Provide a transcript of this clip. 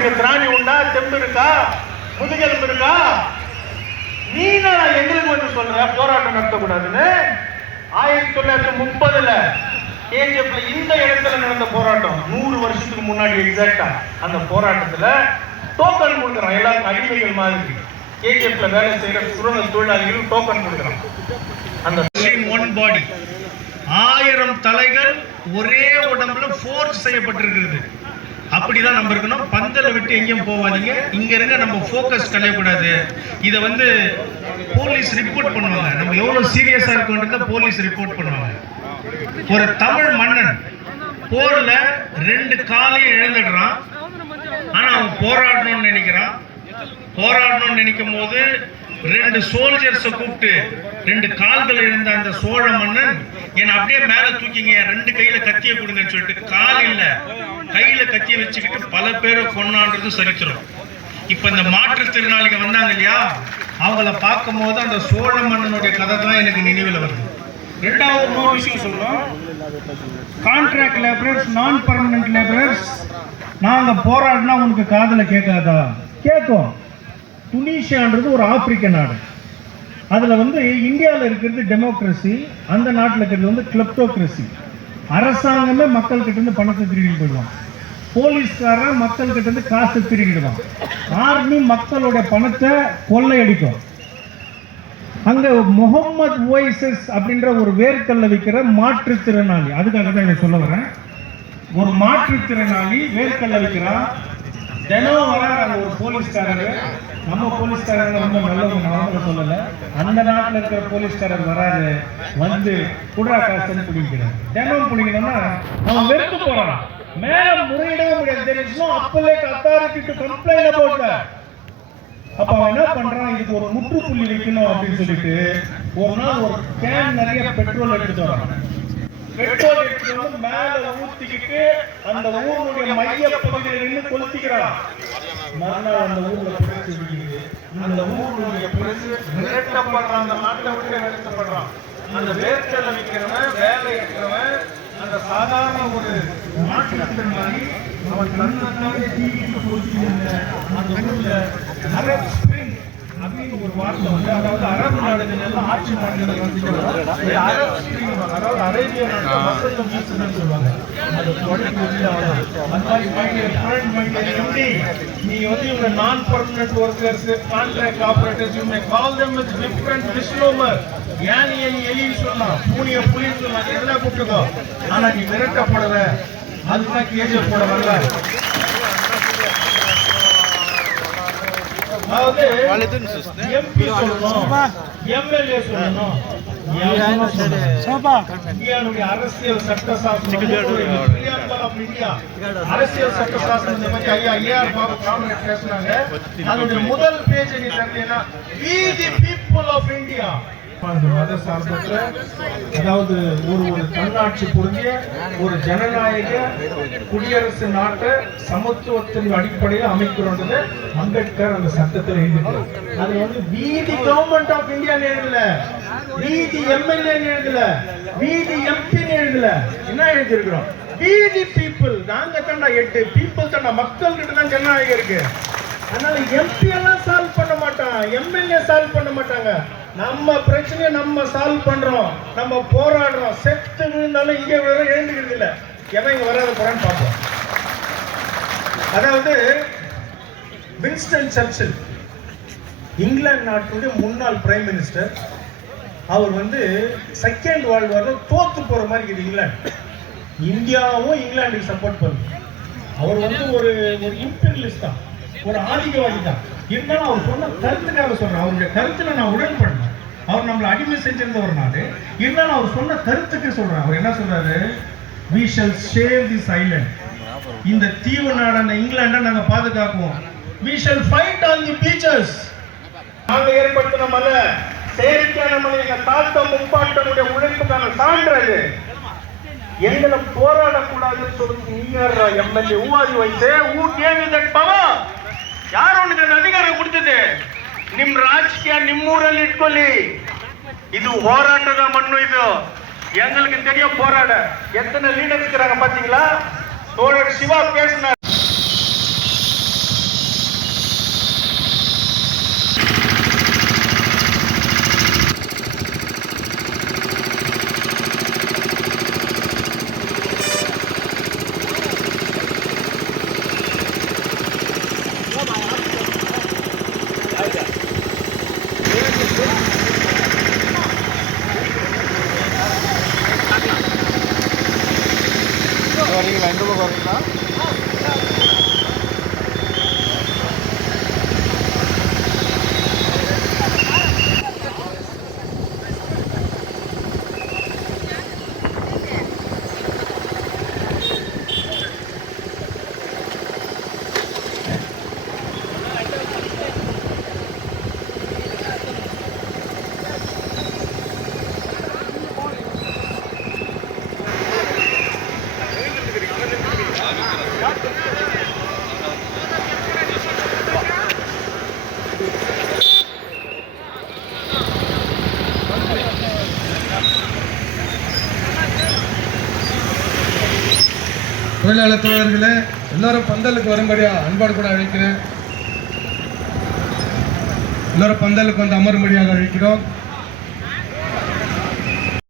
எதிர்க்கிறதுக்கு திராணி உண்டா, தெம்பு இருக்கா, முதுகெலும்பு இருக்கா? நீ நான் எங்களுக்கு வந்து சொல்ற போராட்டம் நடத்தக்கூடாதுன்னு? 1930 KGF இந்த இடத்துல நடந்த போராட்டம் 100 வருஷத்துக்கு முன்னாடி எக்ஸாக்டா. அந்த போராட்டத்துல டோக்கன் கொடுக்குறான் எல்லாருக்கும், அடிமைகள் மாதிரி. KGF வேலை செய்யற சுரங்க தொழிலாளிகளும் டோக்கன் கொடுக்குறான். அந்த ஒன் பாடி 1000 தலைகள் ஒரே உடம்புல ஃபோர்ஸ் செய்யப்பட்டிருக்கிறது. அப்படிதான் நம்ம இருக்கணும். பந்தலை விட்டு எங்கேயும் போவாதீங்க, இங்க இருங்க, நம்ம ஃபோக்கஸ் கலையக்கூடாது. இதை வந்து போலீஸ் ரிப்போர்ட் பண்ணுவாங்க. நம்ம எவ்வளவு சீரியஸா இருக்கோன்றத போலீஸ் ரிப்போர்ட் பண்ணுவாங்க. ஒரு தமிழ் மன்னன் போர்ல 2 காலையும் இழந்துடுறான். ஆனா அவன் போராடணும்னு நினைக்கிறான். போராடணும்னு நினைக்கும் போது 2 சோல்ஜர்ஸை கூப்பிட்டு 2 கால்கள் இருந்த அந்த சோழ மன்னன் என்னை அப்படியே மேல தூக்கிங்க, 2 கையில கத்திய கொடுங்கன்னு சொல்லிட்டு, கால் இல்ல கையில கத்திய வச்சுக்கிட்டு பல பேரை கொண்டான்றது சரித்திரம். இப்ப இந்த மாற்றுத்திறனாளிங்க வந்தாங்க இல்லையா, அவங்கள பார்க்கும் போது அந்த சோழ மன்னனுடைய கதை தான் எனக்கு நினைவில் வருது. ரெண்டாவது இன்னொரு விஷயம் சொல்றோம். கான்ட்ராக்ட் லேபரர்ஸ், நான் பர்மனன்ட் லேபரர்ஸ், நாங்க போராடினா உனக்கு காதல கேட்காதா? கேட்கும். துனிஷியான்றது ஒரு ஆப்பிரிக்க நாடு. அதுல வந்து இந்தியாவில் இருக்கிறது டெமோக்ரஸி, அந்த நாட்டில் இருக்கிறது வந்து கிளப்டோக்ரஸி. அரசாங்கமே மக்கள் கிட்ட இருந்து பணத்தை திருடிட்டு போயிடுவான். போலீஸ்காரன் மக்கள் கிட்ட இருந்து காசு திருடிடுவான். ஆர்மி மக்களுடைய பணத்தை கொள்ளையடிக்கும். அங்க முகமது ஓய்சஸ் அப்படின்ற ஒரு வேர்க்கல்ல விற்கிற மாற்றுத்திறனாளி, அதுக்காக தான் இதை சொல்ல வரேன். ஒரு மாற்றுத்திறனாளி வேர்க்கல்ல விற்கிறான். தினம் வர அங்க ஒரு போலீஸ்காரர், நம்ம போலீஸ்காரங்க ரொம்ப நல்லவங்க, நான் சொல்லல, அந்த நாட்டில் இருக்கிற போலீஸ்காரர் வராரு, வந்து குடுறா காசுன்னு பிடிக்கிறார். தினம் பிடிக்கணும்னா அவன் வெறுத்து போறான். மேல முறையிடவே முடியாது. தெரியும் appellate authority to complaint about that. அப்ப அவன் என்ன பண்றான், இதுக்கு ஒரு முற்றுப்புள்ளி வைக்கணும் அப்படின்னு சொல்லிட்டு ஒரு நாள் ஒரு கேன் நிறைய பெட்ரோல் எடுத்துட்டு வரான். பெட்ரோல் எடுத்து வந்து மேல ஊத்திக்கிட்டு அந்த ஊருடைய மைய பகுதியில் நின்று கொளுத்திக்கிறான். மறுநாள் அந்த ஊர்ல பிரச்சனை இருக்குது. அந்த ஊருடைய விரட்டப்படுறான், அந்த நாட்டை விட்டு விரட்டப்படுறான். அந்த வேர்க்கல்ல விற்கிறவன், வேலை இருக்கிறவன், அந்த சாதாரண ஒரு மாற்றுத்திறனாளி அவன் கண்ணத்தாலே தீவிட்டு கொடுத்திருந்த அந்த ஊர்ல அரப் ஸ்பிரிங் அப்படின்னு ஒரு வார்த்தை வந்து, அதாவது அரபு நாடுகள் எல்லாம் ஆட்சி மாநிலங்கள் வந்து அரப் ஸ்பிரிங், அதாவது அரேபிய நாட்டில் வசந்தம் வீசுதுன்னு சொல்லுவாங்க. அது தொடர்ந்து நீ வந்து இவங்க நான் permanent workers, contract operators, you may call them with different misnomer. ஏன் எலின்னு சொல்லலாம், பூனிய புலின்னு சொல்லலாம், எதுனா கூப்பிட்டுக்கோ. ஆனா நீ விரட்டப்படல, அதுதான் KGF போட வரல. அதாவது MP சொல்லணும், MLA சொல்லணும், இந்தியாவுடைய அரசியல் சட்ட சாசனம், அரசியல் சட்ட சாசனத்தை பத்தி ஐயா ஐஆர் பாபு காமரேட் பேசினாங்க. அதனுடைய முதல் பேஜ் நீ தந்தீங்கன்னா we the people of India, மத சார்பற்ற, அதாவது ஒரு தன்னாட்சி பொருந்திய ஒரு ஜனநாயக குடியரசு நாட்டை சமத்துவத்தின் அடிப்படையில் அமைக்கிறோன்றது அம்பேத்கர் அந்த சட்டத்தில் எழுதினார். அது வந்து வீதி கவர்மெண்ட் ஆஃப் இந்தியா எழுதல, வீதி MLA எழுதல, வீதி MP எழுதல. என்ன எழுதிருக்கிறோம்? வீதி பீப்புள். நாங்க தாண்டா 8 பீப்புள் தாண்டா, மக்கள் கிட்ட தான் ஜனநாயகம் இருக்கு. அதனால MP எல்லாம் சால்வ் பண்ண மாட்டான், MLA சால்வ் பண்ண மாட்டாங்க. நம்ம பிரச்சனையை நம்ம சால்வ் பண்றோம், நம்ம போராடுறோம். செத்து விழுந்தாலும் இங்கே எழுந்துக்கிறது இல்லை. ஏன்னா இங்க வராத போறான்னு பார்ப்போம். அதாவது வின்ஸ்டன் சர்ச்சில், இங்கிலாந்து நாட்டுடைய முன்னாள் பிரைம் மினிஸ்டர், அவர் வந்து செகண்ட் வேர்ல்டு வார்ல தோத்து போற மாதிரி இருக்குது இங்கிலாந்து. இந்தியாவும் இங்கிலாந்துக்கு சப்போர்ட் பண்ணுது. அவர் வந்து ஒரு இம்பீரியலிஸ்ட் தான், ஒரு ஆதிக்கவாதி தான். இருந்தாலும் அவர் சொன்ன கருத்துக்காக சொல்றேன், அவருடைய கருத்துல நான் உடன்படணும். அவர் நம்மளை அடிமை செஞ்சிருந்த ஒரு நாடு, இருந்தாலும் அவர் சொன்ன கருத்துக்கு சொல்றேன். அவர் என்ன சொல்றாரு? we shall save this island. இந்த தீவு நாடான இங்கிலாண்டை நாங்க பாதுகாப்போம். we shall fight on the beaches. நாங்க ஏற்படுத்தின மலை, செயற்கையான மலை, எங்க தாத்தா முப்பாட்டனுடைய உழைப்புக்கான சான்றது. எங்களை போராடக்கூடாதுன்னு சொல்றது நீ யாரா MLA? ஊவாதி வைத்து ಯಾರು ಅವನಿಗೆ ಅಧಿಕಾರ ಕೊಡ್ತಿದೆ? ನಿಮ್ ರಾಜಕೀಯ ನಿಮ್ಮೂರಲ್ಲಿ ಇಟ್ಕೊಳ್ಳಿ. ಇದು ಹೋರಾಟದ ಮಣ್ಣು. ಇದು எங்களுக்கு தெரியும் போராட எத்தனை லீடர் இருக்கிறாங்க பாத்தீங்களா? தோழர் சிவா பேசினார். தொழிலாளர் தோழர்களே, எல்லாரும் பந்தலுக்கு வரும்படியா அன்பாடு கூட அழைக்கிறேன். எல்லாரும் பந்தலுக்கு வந்து அமரும்படியாக அழைக்கிறோம்.